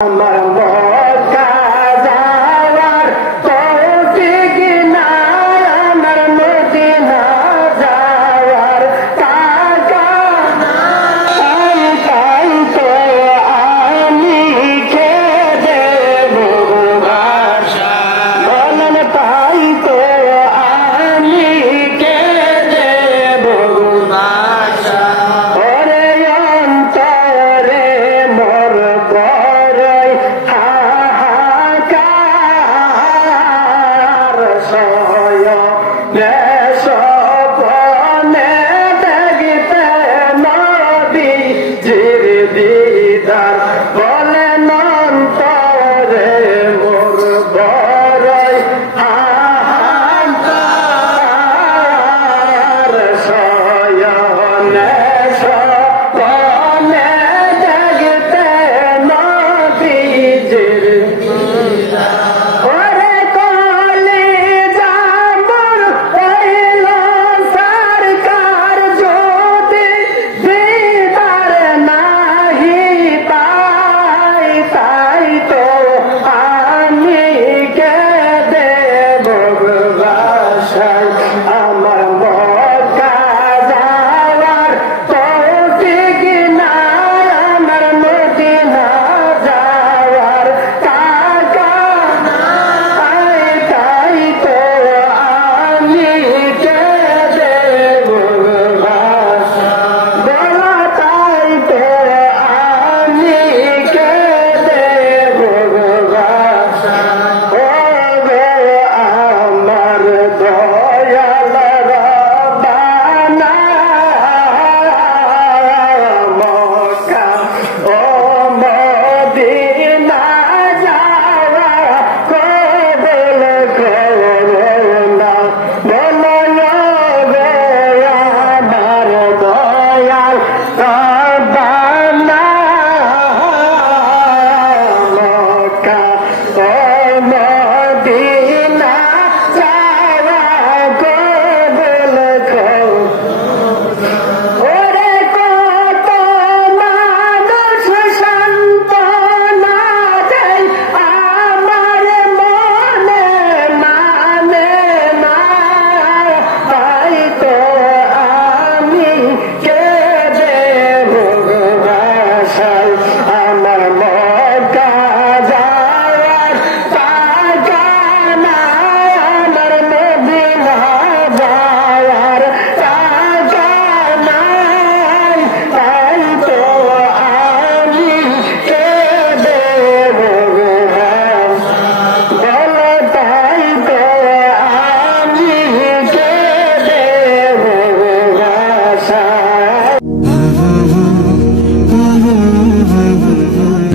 Allah, Allah.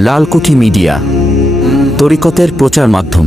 Lalkuthi media তরিকতের প্রচার মাধ্যম।